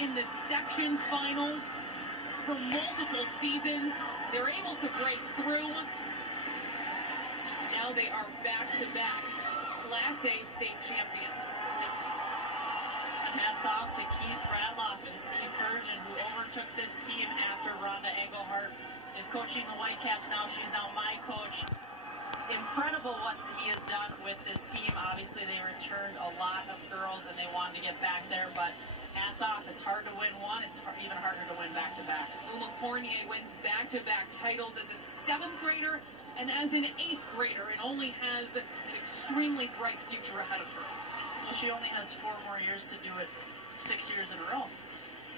in the section finals for multiple seasons. They're able to break through. Now they are back-to-back Class A state champions. Hats off to Keith Radloff and Steve Persian, who overtook this team after Rhonda Engelhart is coaching the Whitecaps now. She's now my coach. Incredible what he has done with this team. Obviously, they returned a lot of girls, and they wanted to get back there, but hats off. It's hard to win one. It's even harder to win back-to-back. Uma Cornier wins back-to-back titles as a 7th grader and as an 8th grader, and only has an extremely bright future ahead of her. Well, she only has 4 more years to do it 6 years in a row.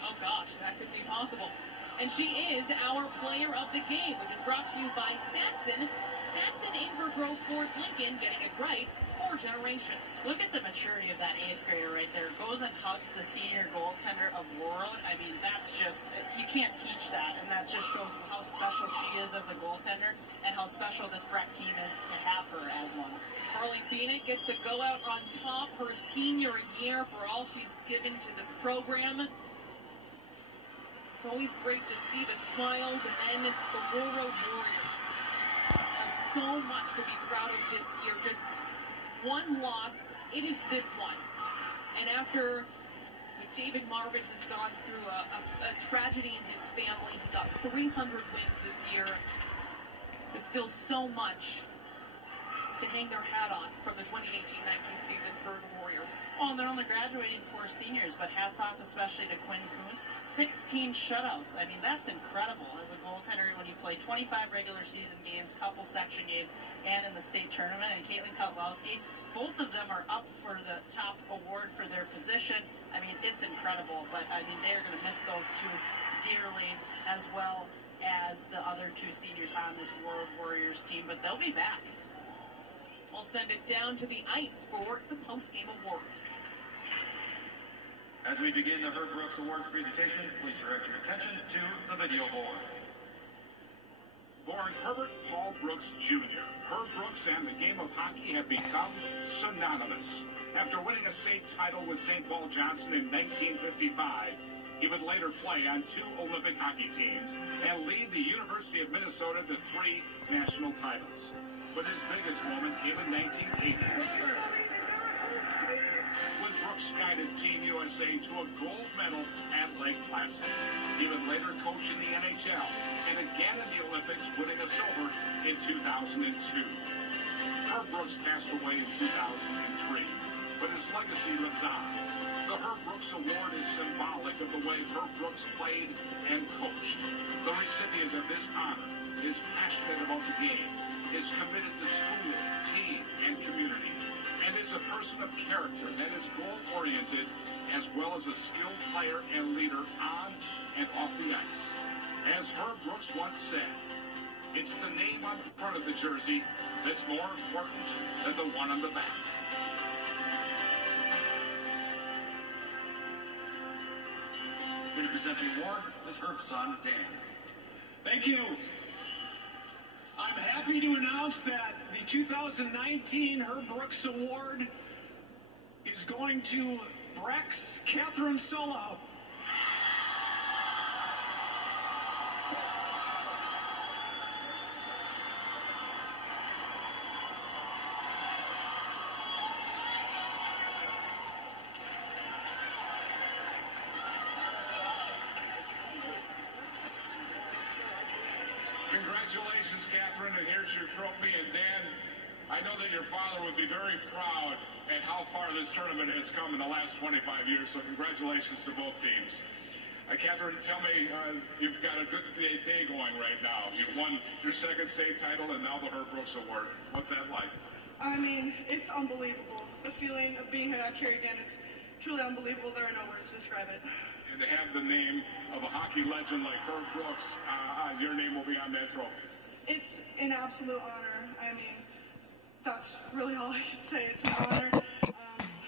Oh gosh, that could be possible. And she is our player of the game, which is brought to you by Sanson. Sanson Inver Grove Ford Lincoln, getting it right 4 generations. Look at the maturity of that 8th grader right there. Goes and hugs the senior goaltender of Laurel. I mean, that's just, you can't teach that, and that just shows how special she is as a goaltender and how special this Breck team is to have her as one. Carly Bieniek gets to go out on top her senior year for all she's given to this program. It's always great to see the smiles, and then the War Road Warriors have so much to be proud of this year. Just one loss, it is this one. And after David Marvin has gone through a tragedy in his family, he got 300 wins this year. There's still so much to hang their hat on from the 2018-19 season for the Warriors. Oh, and they're only graduating 4 seniors, but hats off especially to Quinn Kuntz. 16 shutouts. I mean, that's incredible as a goaltender when you play 25 regular season games, couple section games, and in the state tournament. And Caitlin Kotlowski, both of them are up for the top award for their position. I mean, it's incredible, but I mean, they're going to miss those 2 dearly, as well as the other 2 seniors on this World Warriors team, but they'll be back. We'll send it down to the ice for the post-game awards. As we begin the Herb Brooks Awards presentation, please direct your attention to the video board. Born Herbert Paul Brooks Jr., Herb Brooks and the game of hockey have become synonymous. After winning a state title with St. Paul Johnson in 1955, he would later play on 2 Olympic hockey teams and lead the University of Minnesota to 3 national titles. But his biggest moment came in 1980, when Brooks guided Team USA to a gold medal at Lake Placid. He would later coach in the NHL and again in the Olympics, winning a silver in 2002. Herb Brooks passed away in 2003, but his legacy lives on. The Herb Brooks Award is symbolic of the way Herb Brooks played and coached. The recipient of this honor is passionate about the game, is committed to school, team, and community, and is a person of character that is goal-oriented, as well as a skilled player and leader on and off the ice. As Herb Brooks once said, it's the name on the front of the jersey that's more important than the one on the back. Here to present the award is Herb's son, Dan. Thank you. I'm happy to announce that the 2019 Herb Brooks Award is going to Breck's Catherine Sulla. Congratulations, Catherine, and here's your trophy. And Dan, I know that your father would be very proud at how far this tournament has come in the last 25 years, so congratulations to both teams. Catherine, tell me, you've got a good day going right now. You've won your 2nd state title and now the Herb Brooks Award. What's that like? I mean, it's unbelievable. The feeling of being here at Kerry again, it's truly unbelievable. There are no words to describe it. And to have the name of a hockey legend like Herb Brooks, your name will be on that trophy. It's an absolute honor. I mean, that's really all I can say. It's an honor.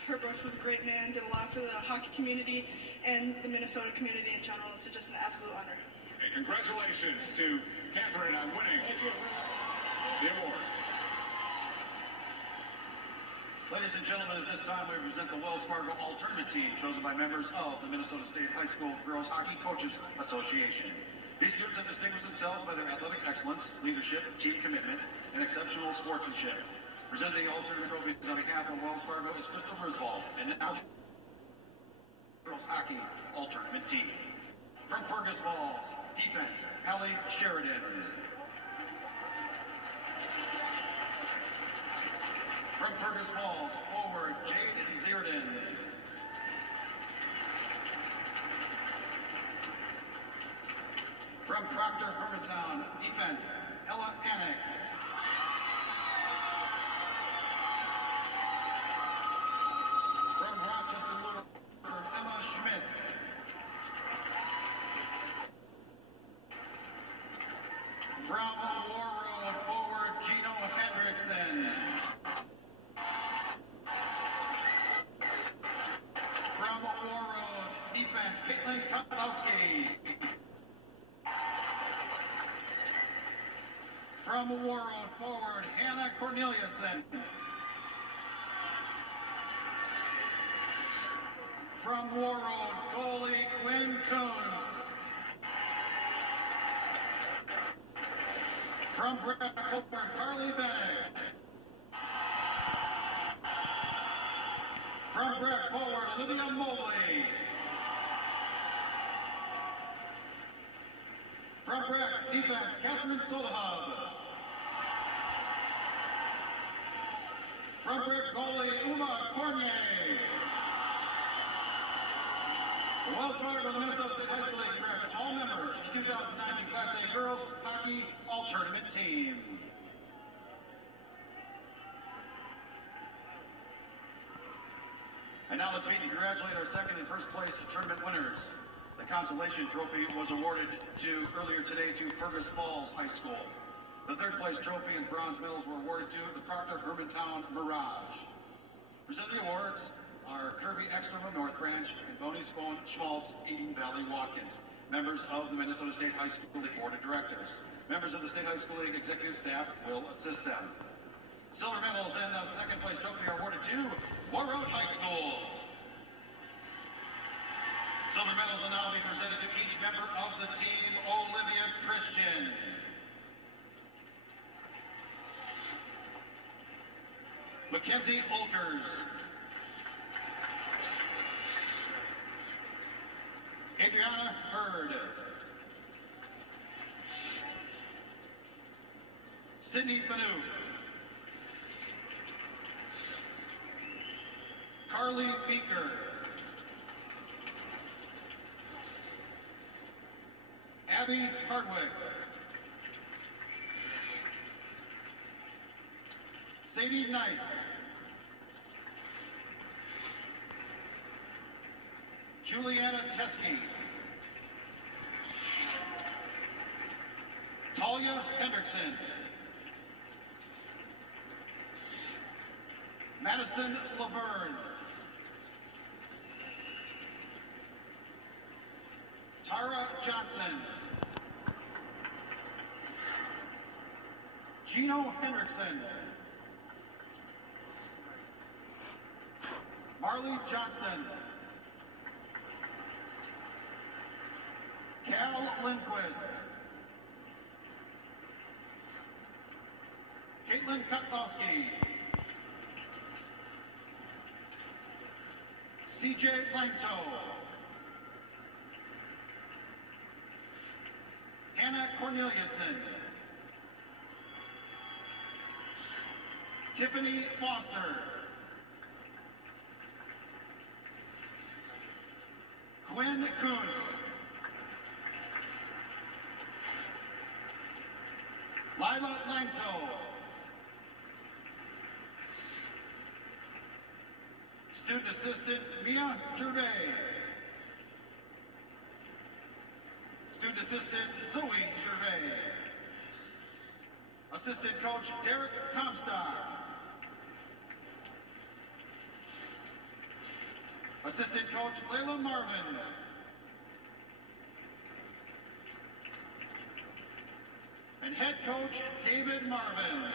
Herb Brooks was a great man, did a lot for the hockey community and the Minnesota community in general. It's just an absolute honor. Okay, congratulations to Catherine on winning the award. Ladies Ladies and gentlemen, at this time we present the Wells Fargo All-Tournament team chosen by members of the Minnesota State High School Girls Hockey Coaches Association. These students have distinguished themselves by their athletic excellence, leadership, team commitment, and exceptional sportsmanship. Presenting the All-Tournament trophies on behalf of Wells Fargo is Crystal Griswold, and now Girls Hockey All-Tournament team. From Fergus Falls, defense, Hallie Sheridan. From Fergus Falls, forward, Jade Zierden. From Proctor Hermantown, defense, Ella Anik. From Rochester, Lure, Emma Schmitz. From War Road, forward, Gino Hendrickson. From War Road, defense, Caitlin Kopowski. From War Road, forward, Hannah Corneliuson. From War Road, goalie, Quinn Coons. From Brett forward, Carly Bennett. From Brett forward, Olivia Mobley. From Brett, defense, Catherine Solhub. From Brett, goalie, Uma Cornier. The Wells Fargo, the Minnesota State High School League congrats all members of the 2019 Class A Girls Hockey All-Tournament team. And now let's meet and congratulate our second and first place tournament winners. The consolation trophy was awarded earlier today to Fergus Falls High School. The third place trophy and bronze medals were awarded to the Proctor Hermantown Mirage. Presenting the awards are Kirby Ekstrom of North Branch and Boney Schmaltz, Eden Valley Watkins, members of the Minnesota State High School League Board of Directors. Members of the State High School League executive staff will assist them. Silver medals and the second place trophy are awarded to War Road High School. Silver medals will now be presented to each member of the team. Olivia Christian. Mackenzie Olkers. Adriana Hurd. Sydney Benoot. Carly Beaker. Abby Hardwick. Sadie Nice. Juliana Teskey. Talia Hendrickson. Madison Laverne. Tara Johnson. Gino Hendrickson. Marley Johnston. Cal Lindquist. Caitlin Kutkowski. CJ Langto. Hannah Corneliuson. Tiffany Foster. Quinn Coons. Lila Langto. Student assistant Mia Gervais. Student assistant Zoe Gervais. Assistant coach Derek Comstock. Assistant coach Layla Marvin. And head coach David Marvin.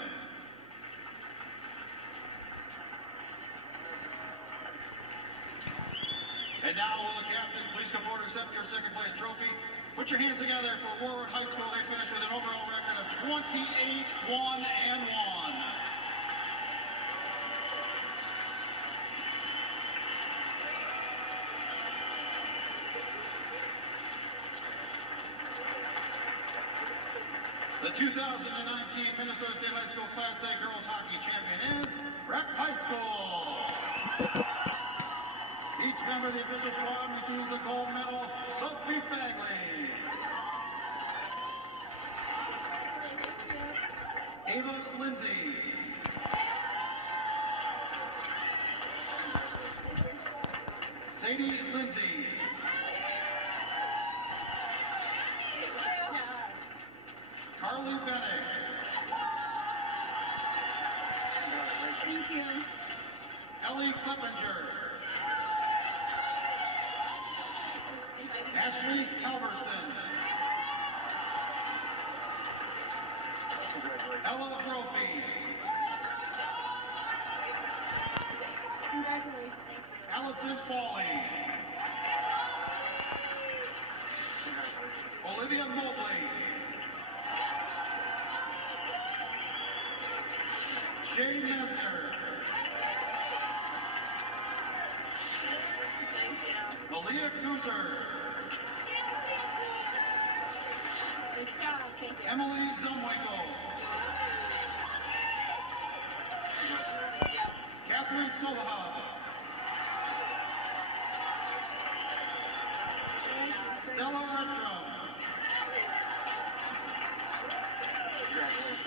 And now will the captains please come forward to accept your second place trophy. Put your hands together for Warwood High School. They finished with an overall record of 28-1-1. The 2019 Minnesota State High School Class A Girls Hockey Champion is Breck High School. Each member of the official squad receives a gold medal. Sophie Bagley, Ava Lindsay, Sadie Lindsay, Carly Bennett, Thank you. Ellie Kleppinger, Ashley Halverson, Ella Brophy, Congratulations. Allison Foley, Olivia Mobley, Shane Messner, Malia Kuzer, Good job. Thank you. Emily Zumwinkle, Catherine Solahab, Stella Retrom,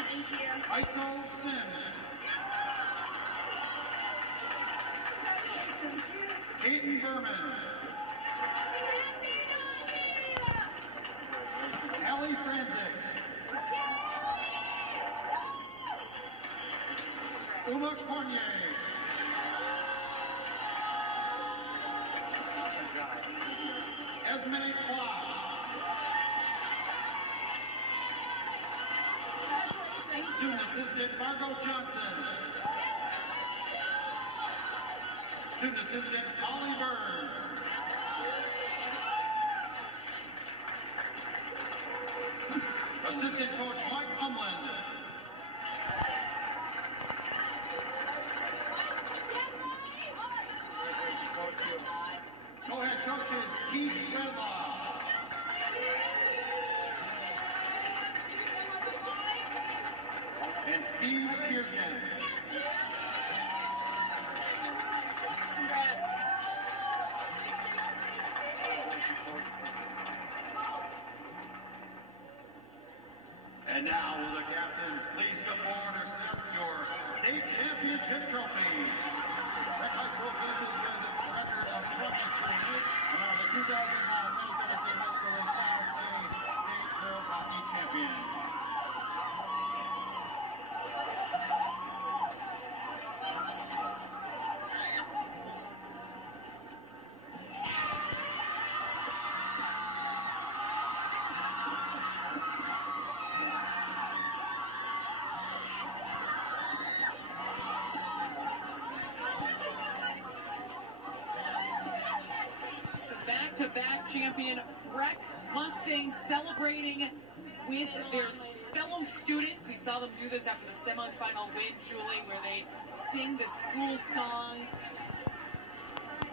Thank you. Aiko Sims, Hayden Berman, Allie Franzik, Uma Cornier, Esme Clark, Student Assistant Margot Johnson, Student Assistant Holly Burns, Assistant Coach Mike Umland, Co-head coaches Keith Redlaw, and Steve Pearson. And now will the captains please come forward to accept your state championship trophies. Breck High School finishes with a record of 23 and are the 2009 Minnesota State High School and Class A State Girls Hockey Champions. Back-to-back champion Breck Mustangs celebrating with their fellow students. We saw them do this after the semifinal win, Julie, where they sing the school song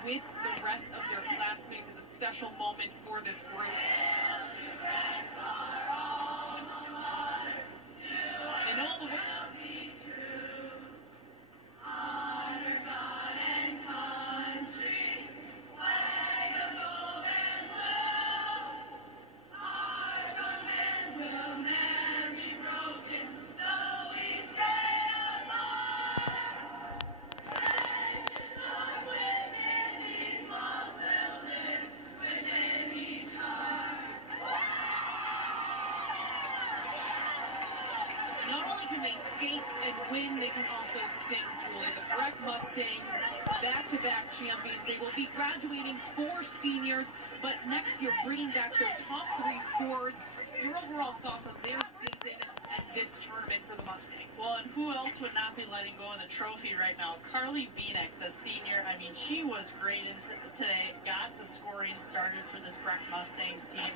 with the rest of their classmates. It's a special moment for this group. They know all the words. Win, they can also sing, Julie. The Breck Mustangs, back-to-back champions. They will be graduating 4 seniors, but next year bringing back their top 3 scorers. Your overall thoughts on their season and this tournament for the Mustangs? Mustangs. Well, and who else would not be letting go of the trophy right now? Carly Bieniek, the senior. I mean, she was great today. Got the scoring started for this Breck Mustangs team.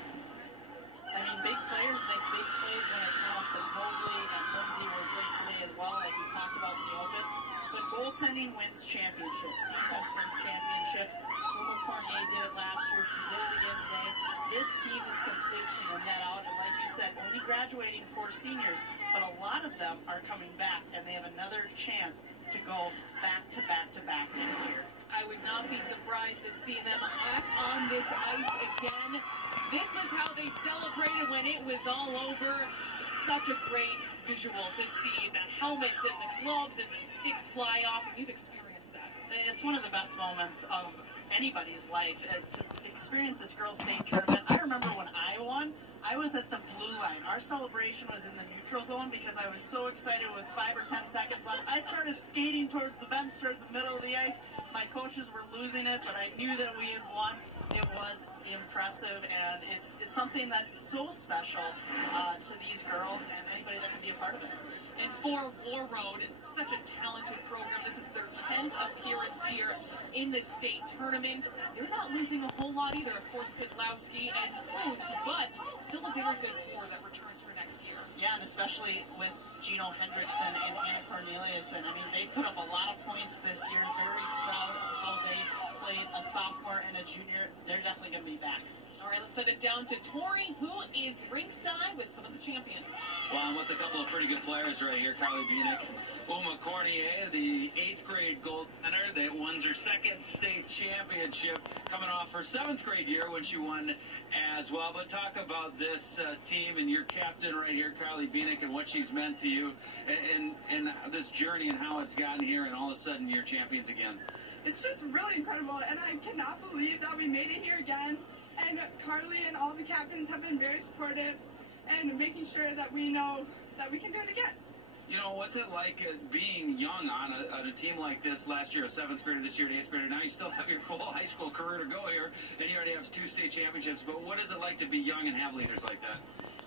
I mean, big players make big plays when it counts, and Mobley and Lindsay were great today as well, like we talked about in the open. But goaltending wins championships. Defense wins championships. Uma Cormier did it last year. She did it again today. This team is complete from the net out, and like you said, only graduating 4 seniors, but a lot of them are coming back, and they have another chance to go back to back to back next year. I would not be surprised to see them back on this ice again. This was how they celebrated when it was all over. It's such a great visual to see the helmets and the gloves and the sticks fly off, and you've experienced that. It's one of the best moments of anybody's life to experience this girls' state tournament. I remember when I won, I was at the blue line. Our celebration was in the neutral zone because I was so excited with 5 or 10 seconds left. I started skating towards the bench, towards the middle of the ice. My coaches were losing it, but I knew that we had won. It was impressive, and it's something that's so special to these girls and anybody that can be a part of it. And for Warroad, it's such a talented program. This is their 10th appearance here in the state tournament. They're not losing a whole lot either. Of course, Kudlowski and Boots, but still a very good core that returns for next year. Yeah, and especially with Gino Hendrickson and Anna Corneliuson. I mean, they put up a lot of points this year. Very proud of how they played a sophomore and a junior. They're definitely going to be back. All right, let's send it down to Tori, who is ringside with some of the champions. Well, I'm with a couple of pretty good players right here. Carly Bieniek, Uma Cornier, the 8th grade goaltender that won her 2nd state championship, coming off her 7th grade year when she won as well. But talk about this team and your captain right here, Carly Bieniek, and what she's meant to you, and this journey and how it's gotten here, and all of a sudden you're champions again. It's just really incredible, and I cannot believe that we made it here again. And Carly and all the captains have been very supportive and making sure that we know that we can do it again. You know, what's it like being young on a team like this? Last year, a 7th grader, this year, an 8th grader. Now you still have your full high school career to go here, and you already have 2 state championships. But what is it like to be young and have leaders like that?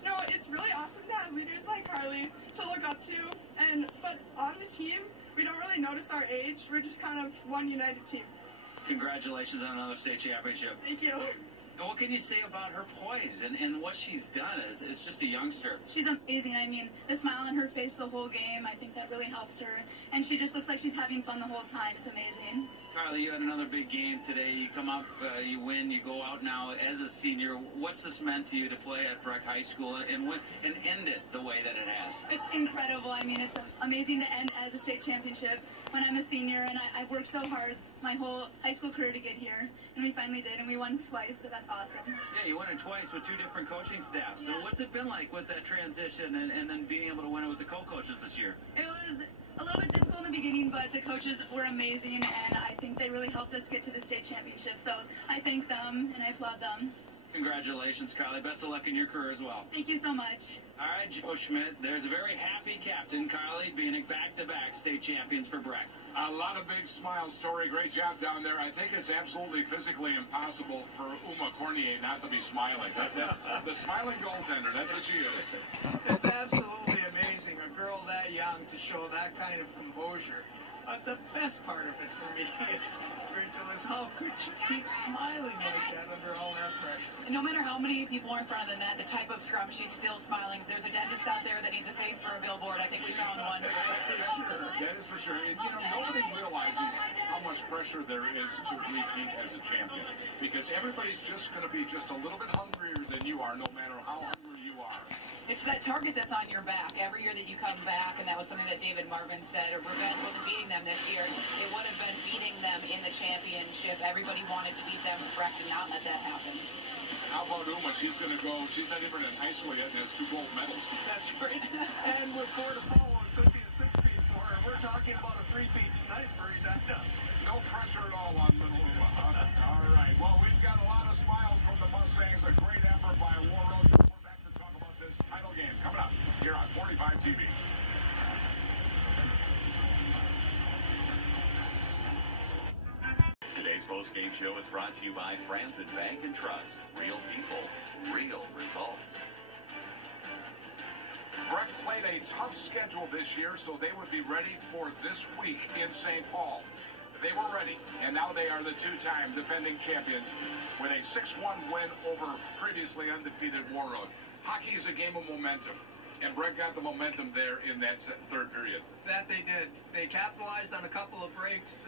No, it's really awesome to have leaders like Carly to look up to. But on the team, we don't really notice our age. We're just kind of one united team. Congratulations on another state championship. Thank you. And what can you say about her poise and what she's done as just a youngster? She's amazing. I mean, the smile on her face the whole game, I think that really helps her. And she just looks like she's having fun the whole time. It's amazing. Carly, you had another big game today. You come up, you win, you go out now as a senior. What's this meant to you to play at Breck High School and end it the way that it has? It's incredible. I mean, it's amazing to end as a state championship when I'm a senior, and I've worked so hard my whole high school career to get here, and we finally did, and we won twice, so that's awesome. Yeah, you won it twice with 2 different coaching staffs. Yeah. So what's it been like with that transition and then being able to win it with the co-coaches this year? It was a little bit difficult in the beginning, but the coaches were amazing, and I think they really helped us get to the state championship, so I thank them, and I applaud them. Congratulations, Carly. Best of luck in your career as well. Thank you so much. All right, Joe Schmidt. There's a very happy captain, Carly Bieniek, back-to-back state champions for Breck. A lot of big smiles, Tori. Great job down there. I think it's absolutely physically impossible for Uma Cornier not to be smiling. The smiling goaltender, that's what she is. It's absolutely amazing, a girl that young to show that kind of composure. The best part of it for me Rachel, is how could she keep smiling like that under all that pressure? No matter how many people are in front of the net, the type of scrum, she's still smiling. If there's a dentist out there that needs a face for a billboard, I think we found one. That's for sure. That is for sure. And, nobody realizes how much pressure there is to repeat as a champion. Because everybody's just going to be just a little bit hungrier than you are, no matter how hungry you are. It's that target that's on your back every year that you come back, and that was something that David Marvin said. Revenge wasn't beating them this year. It would have been beating them in the championship. Everybody wanted to beat them. Breck did not let that happen. How about Uma? She's going to go. She's not even in high school yet and has 2 gold medals. That's right. And with 4 to follow, it could be a 6-peat for her. We're talking about a 3-peat tonight for Edina. No pressure at all on little Uma. All right. Well, we've got a lot of smiles from the Mustangs. A great effort by Warroad. We're back to talk about this title game coming up here on 45 TV. Today's post-game show is brought to you by Franson Bank and Trust. Real people, real results. Breck played a tough schedule this year, so they would be ready for this week in St. Paul. They were ready, and now they are the two-time defending champions with a 6-1 win over previously undefeated Warroad. Hockey is a game of momentum, and Breck got the momentum there in that third period. That they did. They capitalized on a couple of breaks,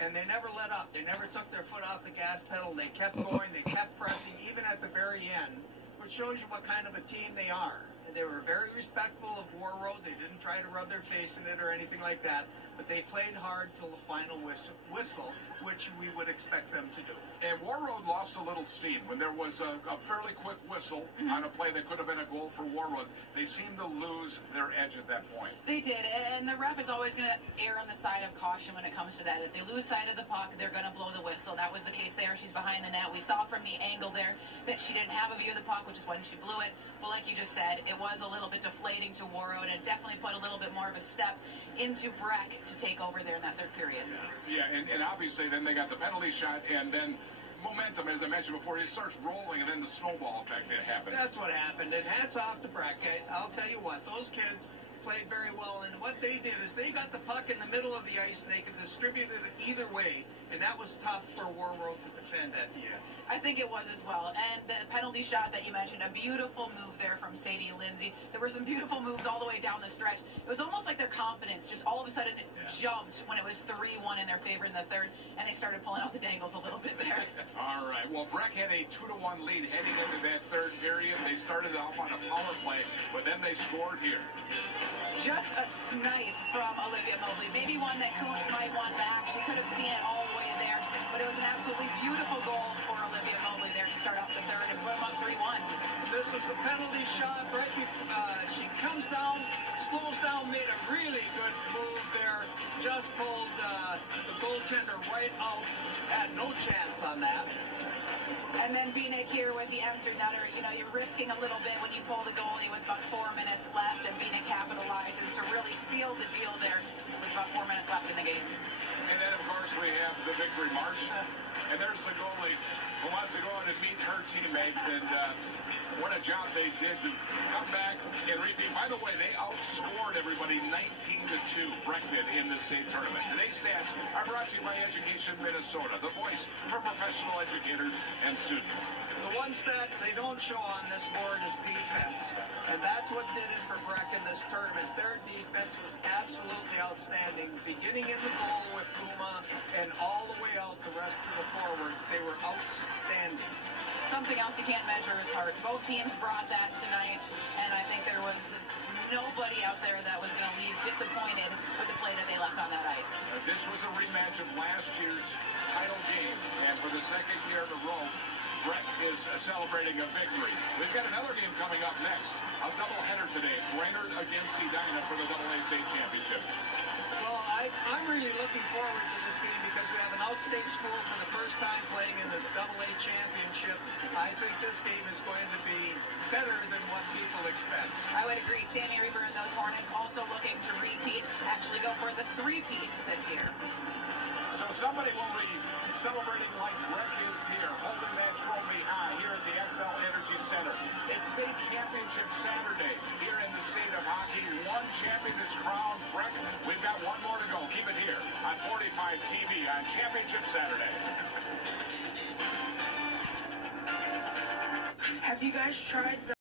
and they never let up. They never took their foot off the gas pedal. They kept going. They kept pressing, even at the very end, which shows you what kind of a team they are. They were very respectful of Warroad. They didn't try to rub their face in it or anything like that. But they played hard till the final whistle, which we would expect them to do. And Warroad lost a little steam when there was a fairly quick whistle on a play that could have been a goal for Warroad. They seemed to lose their edge at that point. They did, and the ref is always going to err on the side of caution when it comes to that. If they lose sight of the puck, they're going to blow the whistle. That was the case there. She's behind the net. We saw from the angle there that she didn't have a view of the puck, which is when she blew it. But like you just said, it was a little bit deflating to Warroad, and it definitely put a little bit more of a step into Breck to take over there in that third period. Yeah, and obviously then they got the penalty shot, and then momentum, as I mentioned before, it starts rolling, and then the snowball effect that happens. That's what happened, and hats off to Breck. I'll tell you what, those kids played very well, and what they did is they got the puck in the middle of the ice, and they could distribute it either way, and that was tough for Warroad to defend at the end. I think it was as well. And the penalty shot that you mentioned, a beautiful move there from Sadie Lindsay. There were some beautiful moves all the way down the stretch. It was almost like their confidence just all of a sudden jumped when it was 3-1 in their favor in the third, and they started pulling out the dangles a little bit there. All right. Well, Breck had a 2-1 lead heading into that third period. They started off on a power play, but then they scored here. Just a snipe from Olivia Mobley. Maybe one that Kuntz might want back. She could have seen it all the way there, but it was an absolutely beautiful goal for Olivia Mobley there to start off the third and put them up 3-1. This was the penalty shot right before she comes down, slows down, made a really good move there. Just pulled the goaltender right out. Had no chance on that. And then Bieniek here with the empty nutter. You know, you're risking a little bit when you pull the goalie with about 4 minutes left, and Bieniek capitalizes to really seal the deal there with about 4 minutes left in the game. And then, of course, we have the victory march. And there's the goalie who wants to go in and meet her teammates. And what a job they did to come back and repeat. By the way, they outscored everybody 19-2, Breck did, in the state tournament. Today's stats are brought to you by Education Minnesota, the voice for professional educators and students. The one stat they don't show on this board is defense. And that's what did it for Breck in this tournament. Their defense was absolutely outstanding. Beginning in the goal with Puma and all the way out the rest of the forwards, they were outstanding. Something else you can't measure is heart. Both teams brought that tonight, and I think there was nobody out there that was going to leave disappointed with the play that they left on that ice. This was a rematch of last year's title game, and for the second year in a row, Breck is celebrating a victory. We've got another game coming up next. A doubleheader today. Brainerd against Edina for the AA state championship. Well, I'm really looking forward to this game because we have an outstate school for the first time playing in the AA championship. I think this game is going to be better than what people expect. I would agree. Sammy Reber and those Hornets also looking to repeat, actually go for the three-peat this year. So somebody will be celebrating like Breck is here, holding that trophy high here at the XL Energy Center. It's state championship Saturday here in the state of hockey. One champion is crowned. Breck, we've got one more to go. Keep it here on 45 TV on Championship Saturday. Have you guys tried the